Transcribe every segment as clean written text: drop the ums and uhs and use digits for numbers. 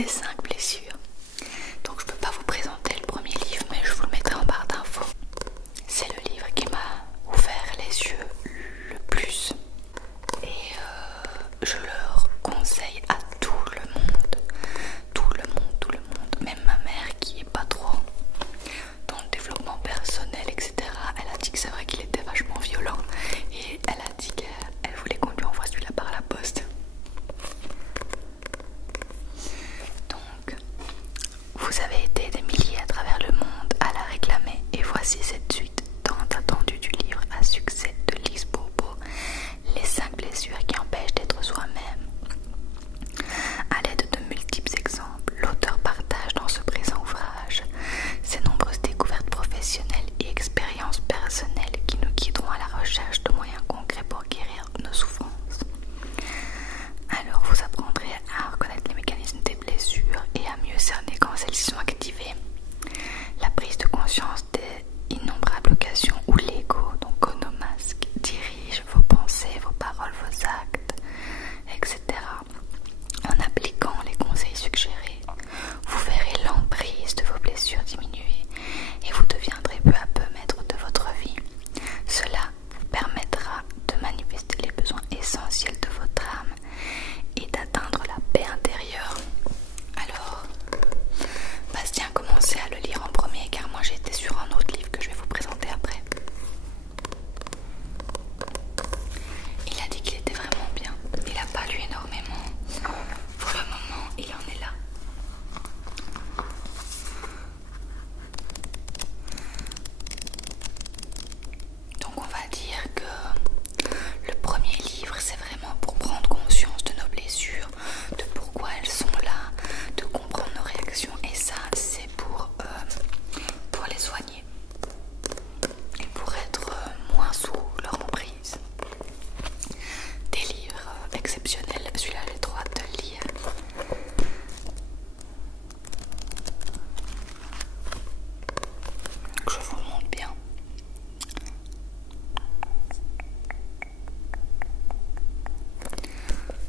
des 5 blessures. Donc je peux pas vous présenter le premier livre, mais je vous le mettrai en barre d'infos. C'est le livre qui m'a ouvert les yeux le plus. Et je le conseille à tout le monde. Tout le monde, tout le monde. Même ma mère qui est pas trop dans le développement personnel, etc. Elle a dit que c'est vrai qu'il était vachement violent. Et elle a dit qu'elle voulait qu'on lui envoie celui-là par la poste. Donc, vous avez été des milliers à travers le monde à la réclamer. Et voici cette suite tant attendue du livre à succès de Lise Bourbeau, Les 5 blessures qui empêchent d'être soi-même. À l'aide de multiples exemples, l'auteur partage dans ce présent ouvrage ses nombreuses découvertes professionnelles et expériences personnelles qui nous guideront à la recherche de moyens concrets pour guérir nos souffrances. Alors vous apprendrez à reconnaître les mécanismes des blessures et à mieux cerner quand celles-ci sont activées. La prise de conscience des innombrables occasions où l'ego, donc onomasque, dirige vos pensées, vos paroles, vos actes, etc. En appliquant les conseils suggérés, vous verrez l'emprise de vos blessures diminuer et vous deviendrez peu à peu maître de votre vie. Cela vous permettra de manifester les besoins essentiels de votre âme et d'atteindre la paix intérieure. Alors, Bastien a commencé à le lire en premier car moi j'étais sur un autre livre que je vais vous présenter après. Il a dit qu'il était vraiment bien. Il n'a pas lu énormément. Pour le moment, il en est là. Donc on va dire que le premier livre, c'est vraiment pour prendre conscience de nos blessures, de pourquoi elles sont là, de comprendre nos réactions. Et ça, c'est pour les soigner et pour être moins sous leur emprise. Des livres exceptionnels, celui-là j'ai trop hâte de le lire. Je vous le montre bien.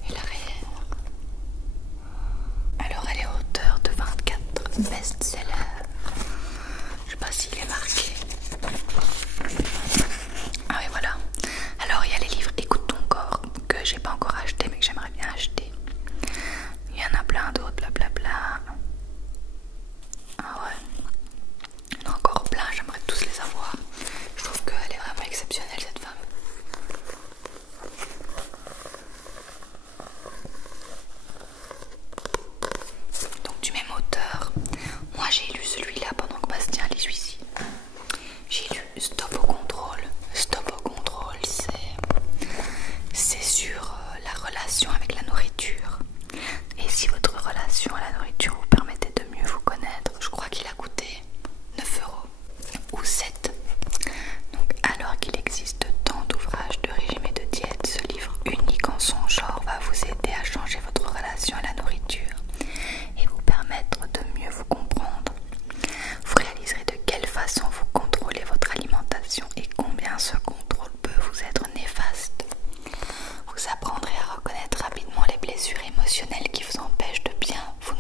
Et l'arrière. Alors elle est auteure de 24 best-sellers. Je sais pas s'il est marqué. Ah oui voilà. Alors il y a les livres Écoute ton corps que j'ai pas encore acheté mais que j'aimerais bien acheter. Il y en a plein d'autres, blablabla. Ah ouais. Il y en a encore plein, j'aimerais tous les avoir. Je trouve qu'elle est vraiment exceptionnelle cette femme. Donc du même auteur, moi j'ai lu celui-là pendant que Bastien lit celui-ci. J'ai lu Stop au contrôle. Stop au contrôle, c'est sur la relation avec la nourriture. Et si votre relation à la nourriture vous permettait de mieux vous connaître, je crois qu'il a coûté 9 € ou 7. Donc alors qu'il existe tant d'ouvrages de régime et de diète, ce livre unique en son genre va vous aider à changer votre relation à la nourriture et vous permettre de mieux vous comprendre. Vous réaliserez de quelle façon vous contrôlez votre alimentation et combien ce contrôle peut vous être néfaste. Vous apprendrez à reconnaître rapidement les blessures émotionnelles qui vous empêchent de bien vous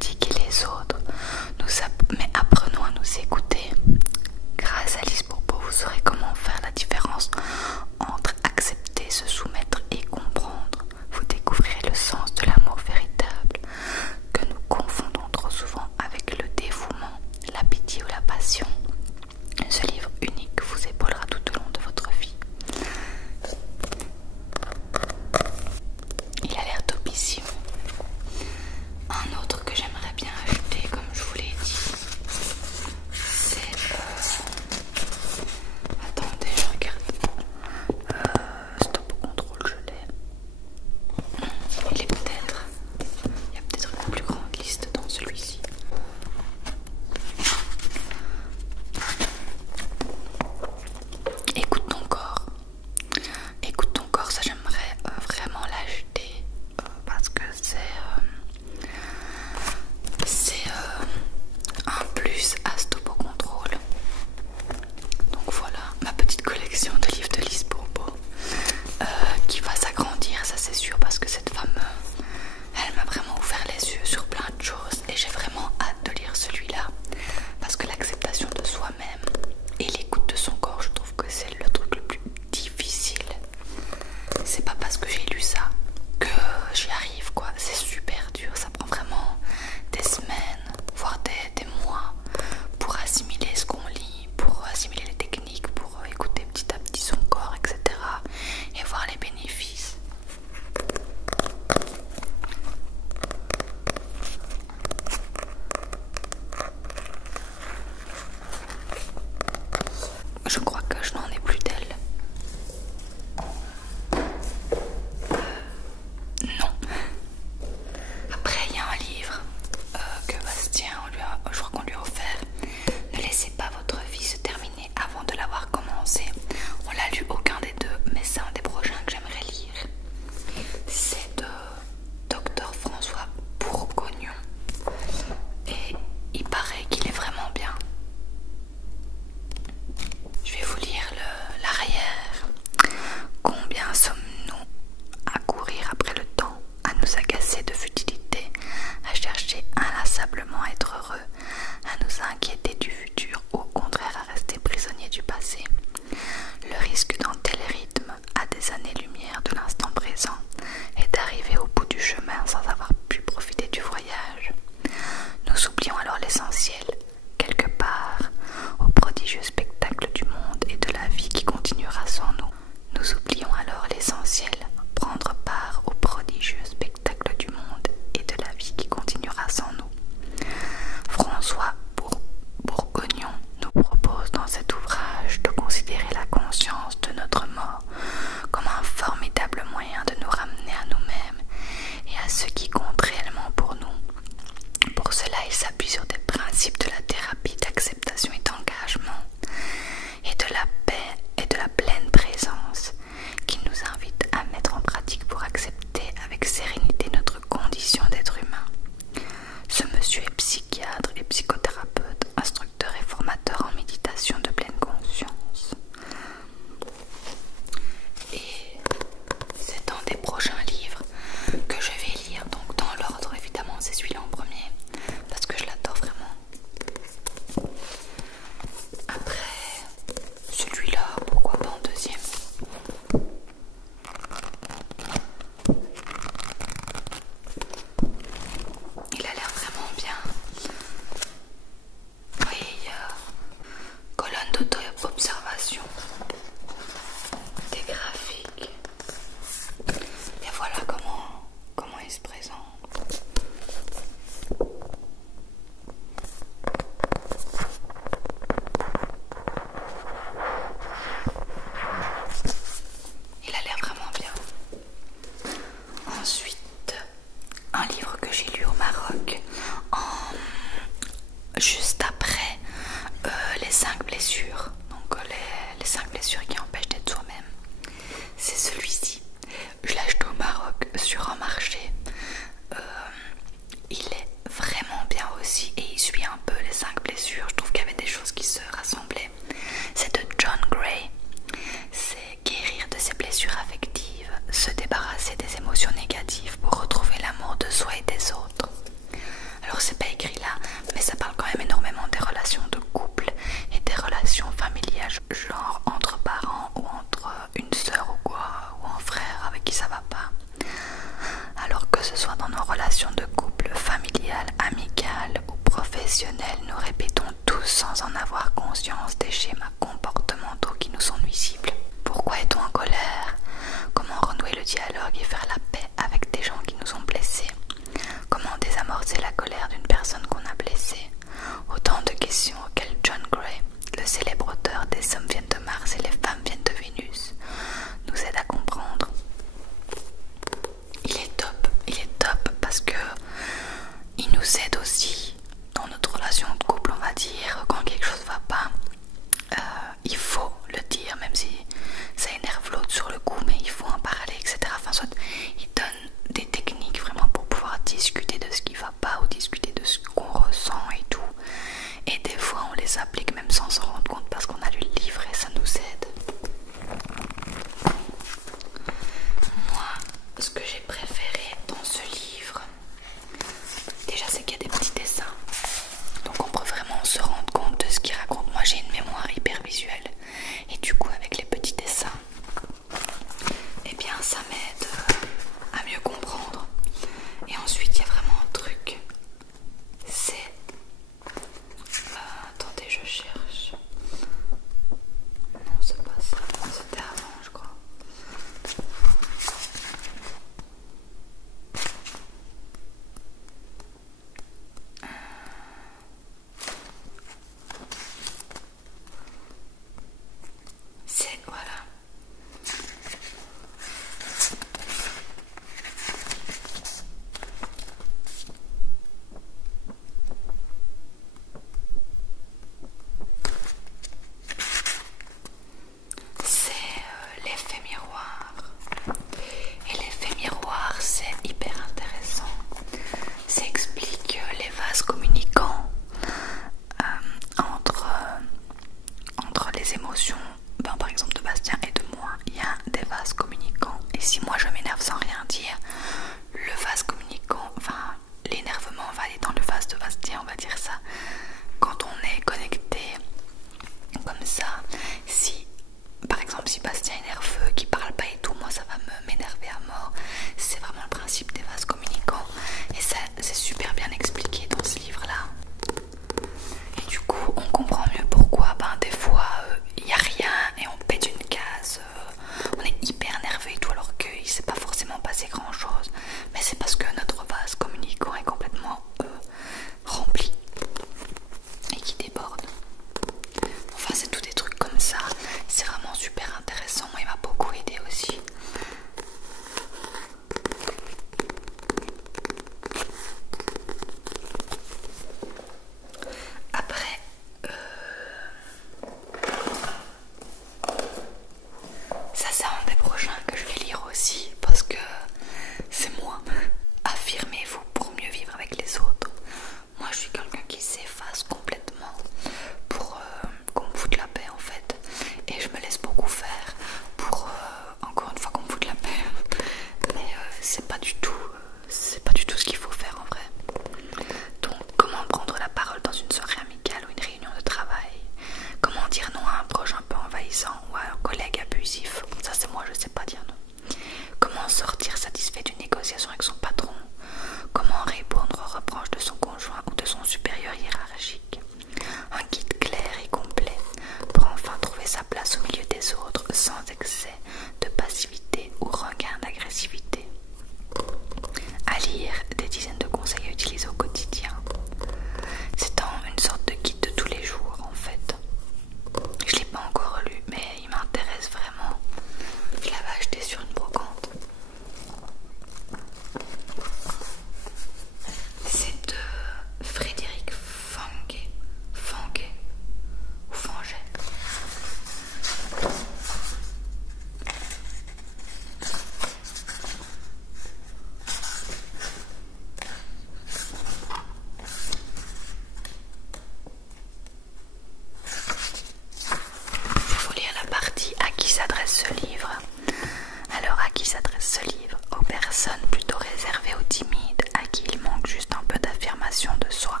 ce livre aux personnes plutôt réservées ou timides à qui il manque juste un peu d'affirmation de soi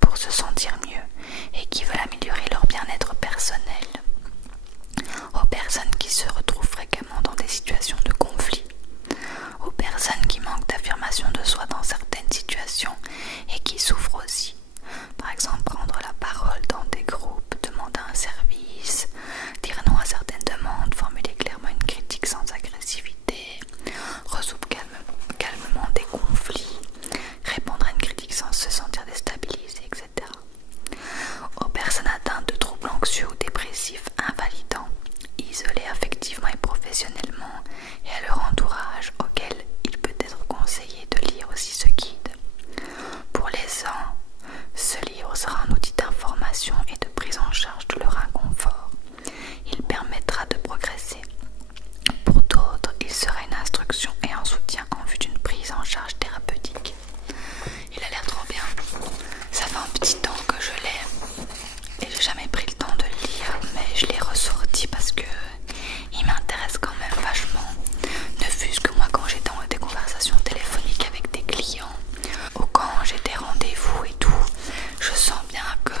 pour se sentir mieux et qui veulent améliorer leur bien-être personnel, aux personnes qui se retrouvent fréquemment dans des situations de conflit, aux personnes qui manquent d'affirmation de soi dans certaines situations et qui souffrent aussi. Par exemple, prendre la parole dans des groupes, demander un service, dire non à certaines demandes, formuler clairement une critique sans agressivité, résoudre calmement des conflits, répondre à une critique sans se sentir déstabilisé, etc. Aux personnes atteintes de troubles anxieux ou dépressifs invalidants, isolées affectivement et professionnellement, et à leur entourage auquel il peut être conseillé de lire aussi ce guide. Pour les uns, ce livre sera un outil d'information et de prise en charge de leur inconfort. Il permettra de progresser. Pour d'autres, il sera une instruction et un soutien en vue d'une prise en charge thérapeutique. Il a l'air trop bien. Ça fait un petit temps que je l'ai et j'ai jamais pris le temps de le lire, mais je l'ai ressorti parce que il m'intéresse quand même vachement. Ne fût-ce que moi quand j'étais dans des conversations téléphoniques avec des clients ou quand j'ai des rendez-vous et tout, je sens bien que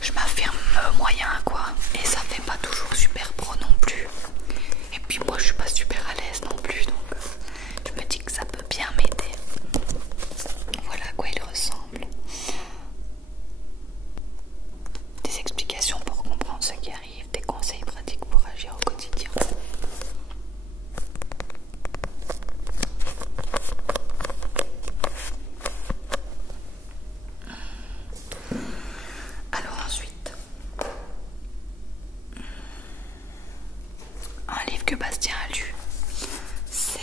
je m'affirme moyen quoi, et ça fait pas toujours super pro non plus. Et puis moi je suis pas super à l'aise non plus, donc je me dis que ça peut bien m'aider. Voilà à quoi il ressemble. Des explications pour comprendre ce qui arrive, des conseils pratiques pour agir au quotidien. Alors ensuite, un livre que Bastien a lu, c'est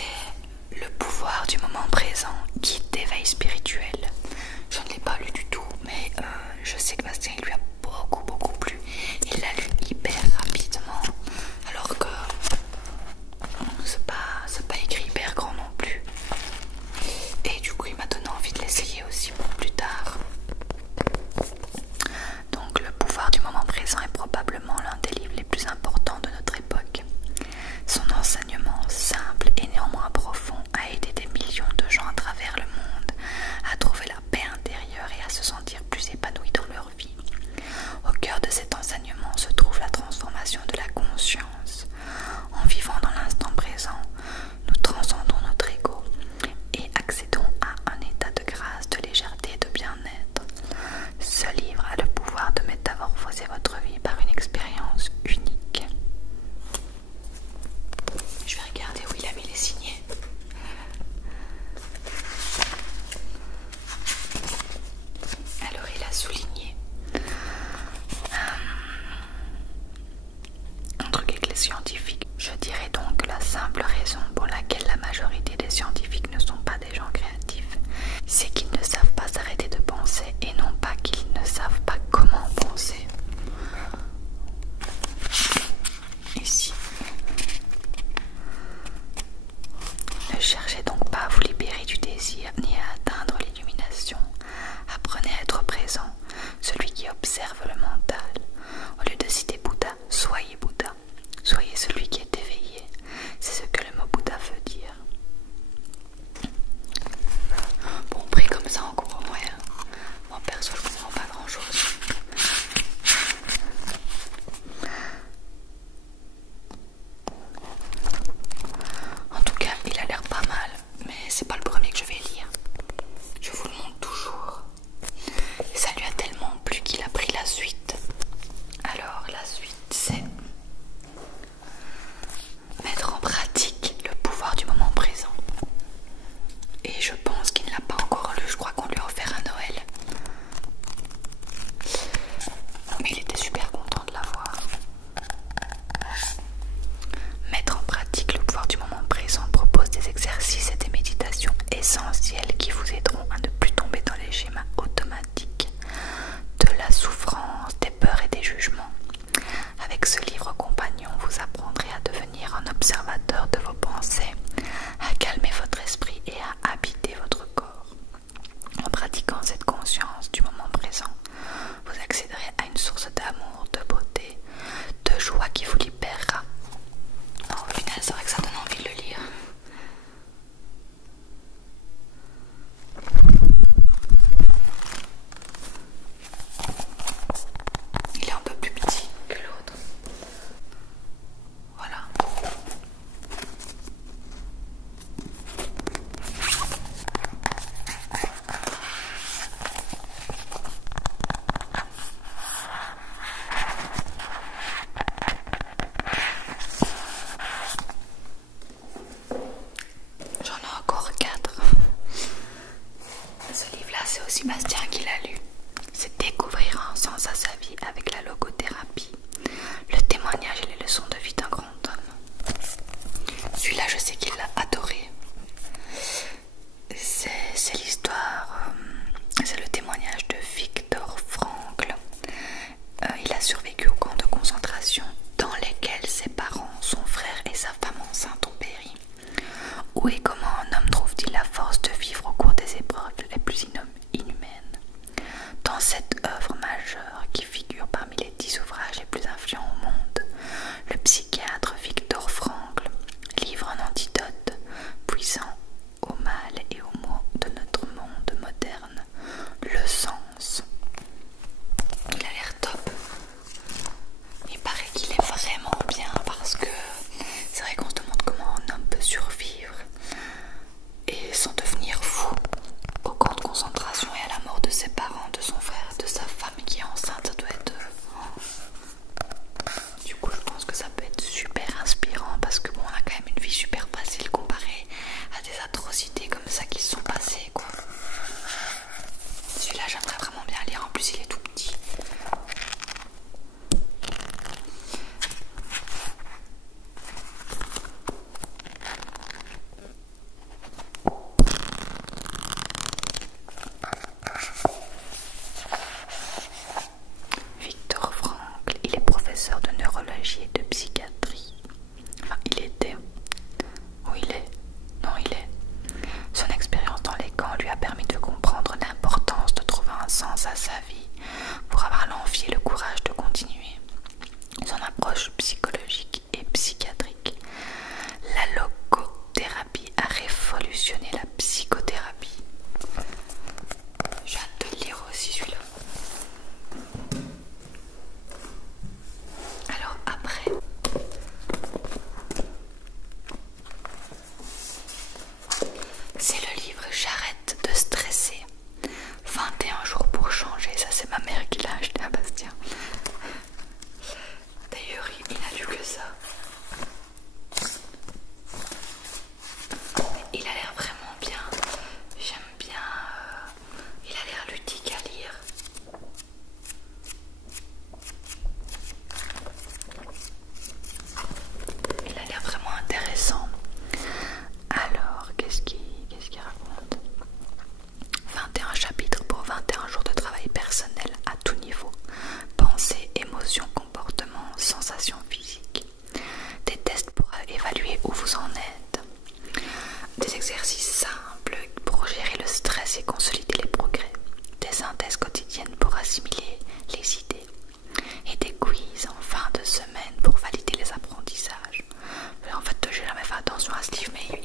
Le pouvoir du moment présent, guide d'éveil spirituel. Je ne l'ai pas lu du tout, mais je sais que Bastien il lui a beaucoup plu. Il l'a lu hyper rapidement, alors que c'est pas écrit hyper grand non plus. Et du coup il m'a donné envie de l'essayer aussi pour plus tard. Donc Le pouvoir du moment présent est probablement l'un des livres les plus importants de notre époque. Son enseignement simple et néanmoins profond a aidé des millions de gens à travers le monde à trouver la paix intérieure et à se sentir plus épanouis dans leur vie. Au cœur de cet enseignement se trouve la transformation de la conscience. En vivant dans l'instant présent, nous transcendons notre ego et accédons à un état de grâce, de légèreté et de bien-être. Ce livre a le pouvoir de métamorphoser votre vie par une expérience unique. Je vais regarder où il a mis les signets. Alors il a souligné un truc avec les scientifiques. Je dirais donc la simple raison pour laquelle la majorité des scientifiques ne sont pas des gens créatifs, c'est qu'ils ne savent pas s'arrêter de penser et non pas qu'ils ne savent pas comment penser. Ici. Ne cherchez donc pas à vous libérer du désir ni à atteindre l'illumination. Apprenez à être présent, celui qui observe le mental. Au lieu de citer Bouddha, soyez Bouddha. Soyez celui qui est éveillé. C'est ce que le mot Bouddha veut dire. un sleeve, mais